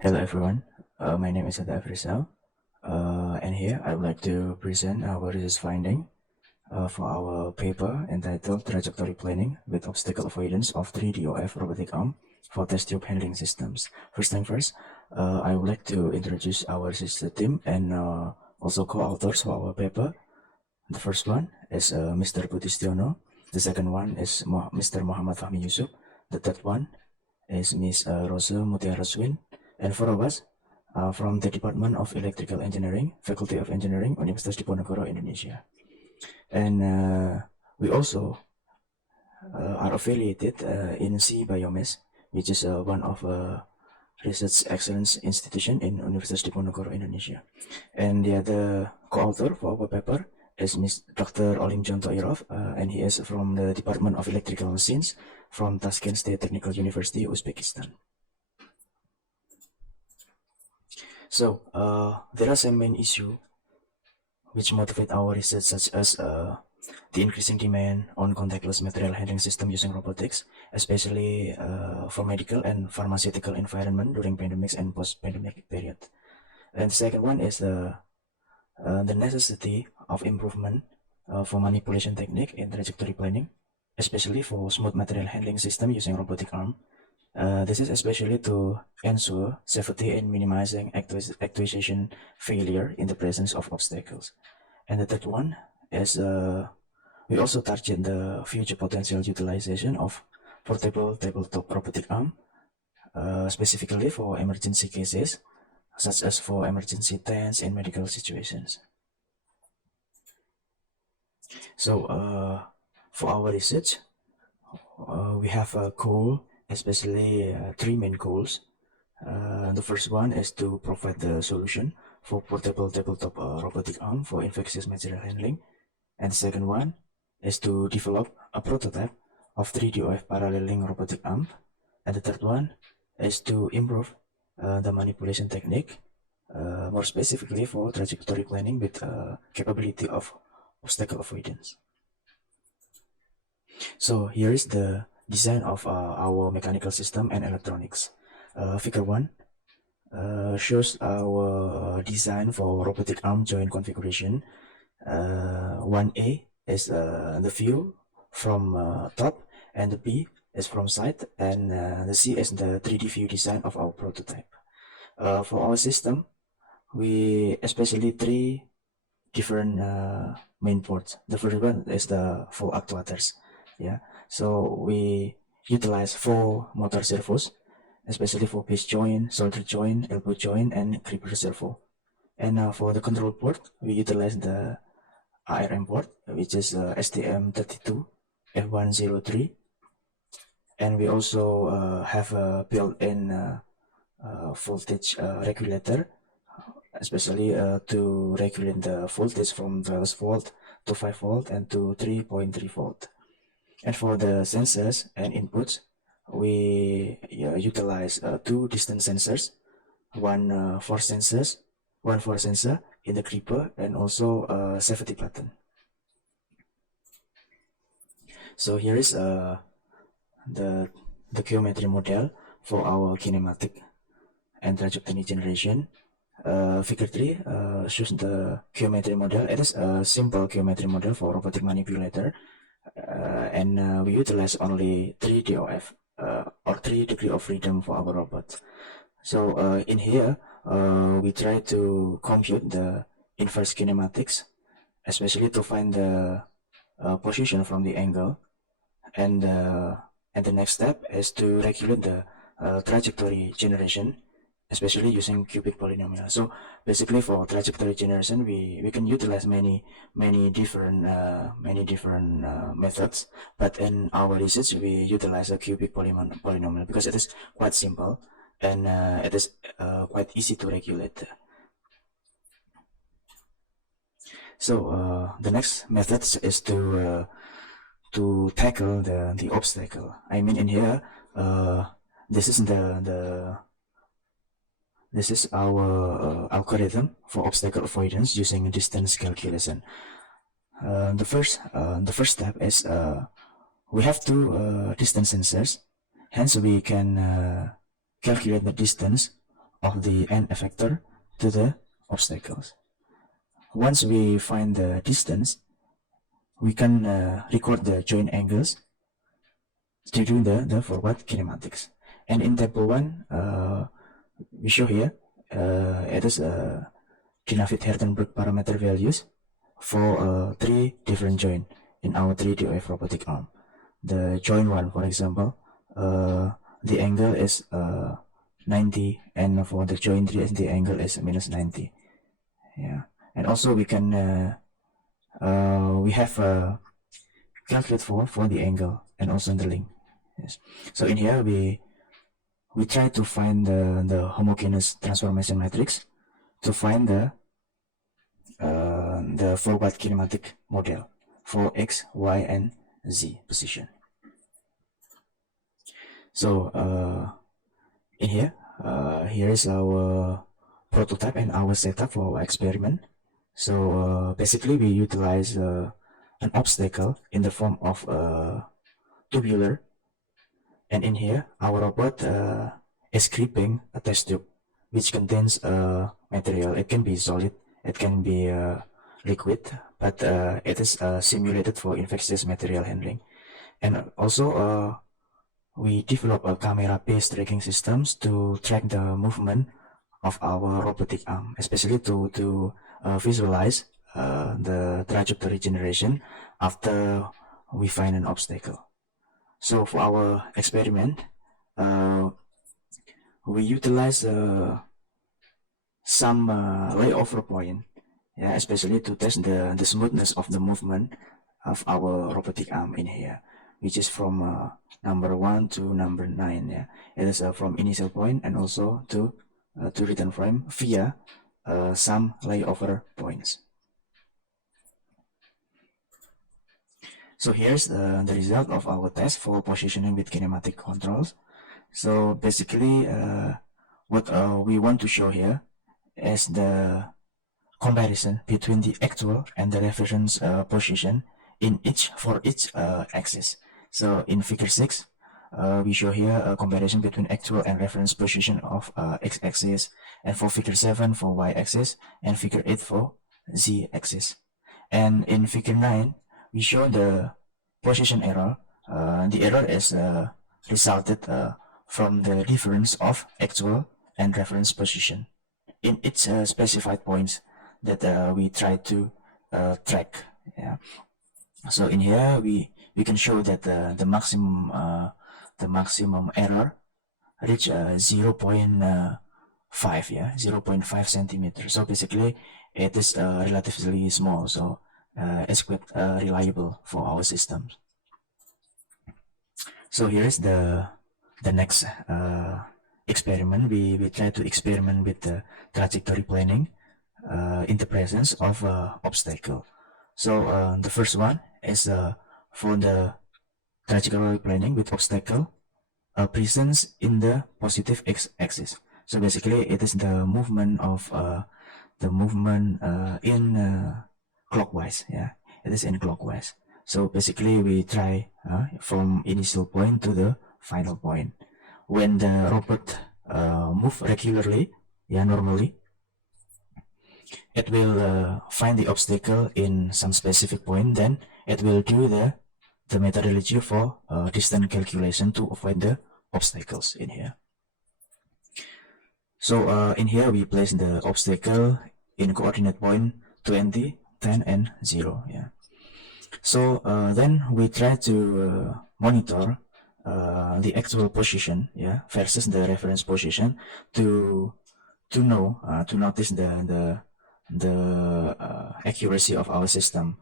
Hello everyone, my name is Hadha Afrisal, and here I would like to present our research finding for our paper entitled Trajectory Planning with Obstacle Avoidance of 3D DoF Robotic Arm for Test Tube Handling Systems. First thing first, I would like to introduce our research team and also co-authors for our paper. The first one is Mr. Setiyono, the second one is Mr. Muhammad Fahmi Yusuf, the third one is Ms. Rose Mutiara Suin, and four of us from the Department of Electrical Engineering, Faculty of Engineering, Universitas Diponegoro, Indonesia. And we also are affiliated in C Biomes, which is one of research excellence institution in Universitas Diponegoro, Indonesia. And the other co-author for our paper is Dr. Olimjon Toirov, and he is from the Department of Electrical Machines from Tashkent State Technical University, Uzbekistan. So there are some main issues which motivate our research, such as the increasing demand on contactless material handling system using robotics, especially for medical and pharmaceutical environment during pandemics and post-pandemic period. And the second one is the necessity of improvement for manipulation technique in trajectory planning, especially for smooth material handling system using robotic arm. This is especially to ensure safety and minimizing actuation failure in the presence of obstacles. And the third one is we also target the future potential utilization of portable tabletop robotic arm, specifically for emergency cases, such as for emergency tents in medical situations. So for our research, we have a goal, especially three main goals. The first one is to provide the solution for portable tabletop robotic arm for infectious material handling. And the second one is to develop a prototype of 3D OF paralleling robotic arm. And the third one is to improve the manipulation technique, more specifically for trajectory planning with capability of obstacle avoidance. So here is the design of our mechanical system and electronics. Figure 1 shows our design for robotic arm joint configuration. 1A is the view from top, and the B is from side, and the C is the 3D view design of our prototype. For our system, we especially three different main ports. The first one is the full actuators. Yeah, so we utilize 4 motor servos, especially for base joint, shoulder joint, elbow joint, and gripper servo. And for the control port, we utilize the ARM port, which is STM32 F103, and we also have a built-in voltage regulator, especially to regulate the voltage from 12 volt to 5 volt and to 3.3 volt. And for the sensors and inputs, we utilize 2 distance sensors, one force sensor in the gripper, and also a safety button. So here is the geometry model for our kinematic and trajectory generation. Figure 3 shows the geometry model. It is a simple geometry model for robotic manipulator, and we utilize only 3 DOF or 3 degree of freedom for our robot. So in here, we try to compute the inverse kinematics, especially to find the position from the angle, and the next step is to regulate the trajectory generation, especially using cubic polynomial. So basically, for trajectory generation, we can utilize many different methods, but in our research we utilize a cubic polynomial because it is quite simple and it is quite easy to regulate. So the next method is to tackle the obstacle. I mean, in here, this is this is our algorithm for obstacle avoidance using distance calculation. The first step is we have 2 distance sensors. Hence, we can calculate the distance of the end effector to the obstacles. Once we find the distance, we can record the joint angles to do the forward kinematics. And in table 1, we show here it is Dinavit-Hertenberg parameter values for 3 different joints in our 3 DoF robotic arm. The joint 1, for example, the angle is 90, and for the joint 3, the angle is minus 90. Yeah, and also we can we have calculate for the angle and also the length. Yes. So in here we try to find the homogeneous transformation matrix to find the forward kinematic model for x, y, and z position. So in here, here is our prototype and our setup for our experiment. So basically we utilize an obstacle in the form of tubular, and in here our robot is gripping a test tube which contains material. It can be solid, it can be liquid, but it is simulated for infectious material handling. And also we develop a camera-based tracking systems to track the movement of our robotic arm, especially to visualize the trajectory generation after we find an obstacle. So for our experiment, we utilize some layover point, yeah, especially to test the smoothness of the movement of our robotic arm in here, which is from number 1 to number 9. Yeah, it is from initial point and also to return frame via some layover points. So here's the result of our test for positioning with kinematic controls. So basically what we want to show here is the comparison between the actual and the reference position for each axis. So in figure 6, we show here a comparison between actual and reference position of x-axis, and for figure 7 for y-axis, and figure 8 for z-axis. And in figure 9, we show the position error. The error is resulted from the difference of actual and reference position in its specified points that we try to track. Yeah. So in here we can show that the maximum error reach 0.5, yeah, 0.5 centimeters. So basically it is relatively small, so it's quite reliable for our systems. So here is the next experiment. We try to experiment with the trajectory planning in the presence of obstacle. So the first one is for the trajectory planning with obstacle presence in the positive x-axis. So basically it is the movement of in clockwise. Yeah, it is in clockwise. So basically we try from initial point to the final point. When the robot move regularly, yeah, normally, it will find the obstacle in some specific point, then it will do the methodology for distance calculation to avoid the obstacles in here. So in here we place the obstacle in coordinate point 20, 10, and 0. Yeah. So then we try to monitor the actual position, yeah, versus the reference position to notice the accuracy of our system.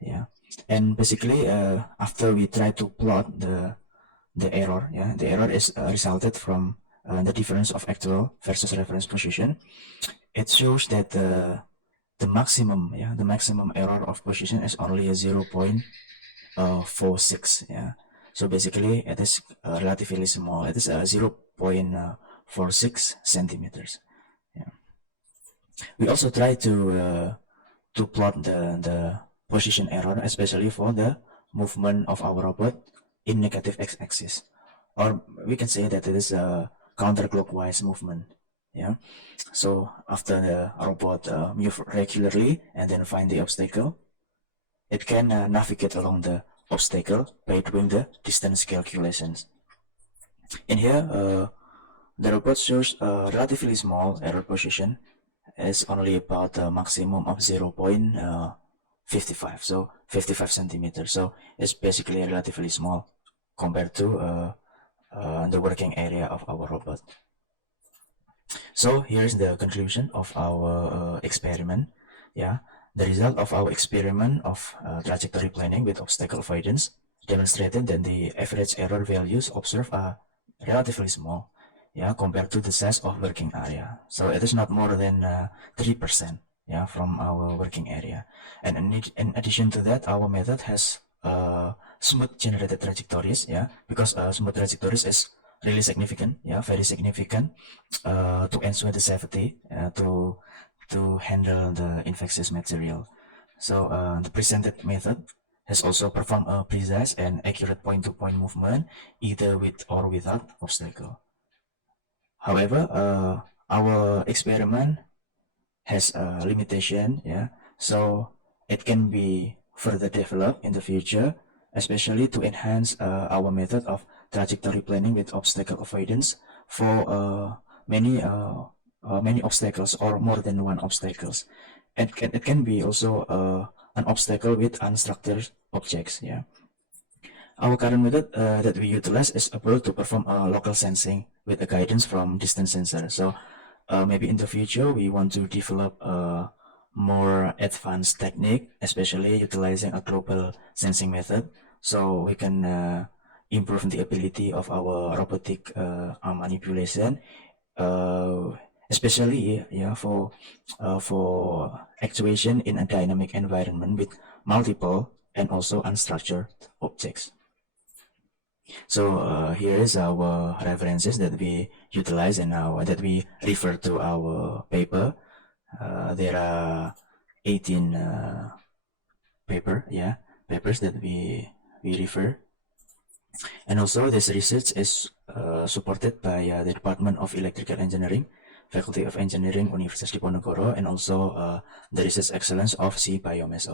Yeah. And basically after we try to plot the error, yeah, the error is resulted from the difference of actual versus reference position. It shows that the maximum error of position is only 0.46. Yeah. So basically it is relatively small. It is 0.46 centimeters. Yeah. We also try to plot the position error, especially for the movement of our robot in negative x-axis, or we can say that it is a counterclockwise movement. Yeah. So after the robot move regularly and then find the obstacle, it can navigate along the obstacle by doing the distance calculations. In here, the robot shows a relatively small error position. It's only about a maximum of 0.55, so 55 centimeters. So it's basically relatively small compared to the working area of our robot. So here's the conclusion of our experiment. Yeah, the result of our experiment of trajectory planning with obstacle avoidance demonstrated that the average error values observed are relatively small, yeah, compared to the size of working area. So it is not more than 3%, yeah, from our working area. And in addition to that, our method has smooth generated trajectories, yeah, because smooth trajectories is really significant, yeah, very significant to ensure the safety to handle the infectious material. So the presented method has also performed a precise and accurate point-to-point movement either with or without obstacle. However, our experiment has a limitation, yeah, so it can be further developed in the future, especially to enhance our method of trajectory planning with obstacle avoidance for many obstacles or more than one obstacles. And it can be also an obstacle with unstructured objects, yeah. Our current method that we utilize is able to perform local sensing with a guidance from distance sensor. So maybe in the future we want to develop a more advanced technique, especially utilizing a global sensing method, so we can improve the ability of our robotic arm manipulation, uh, especially yeah for actuation in a dynamic environment with multiple and also unstructured objects. So here is our references that we utilize and now that we refer to our paper. There are 18 papers that we refer, and also this research is supported by the Department of Electrical Engineering, Faculty of Engineering, Universitas Diponegoro, and also the Research Excellence of C Biomass.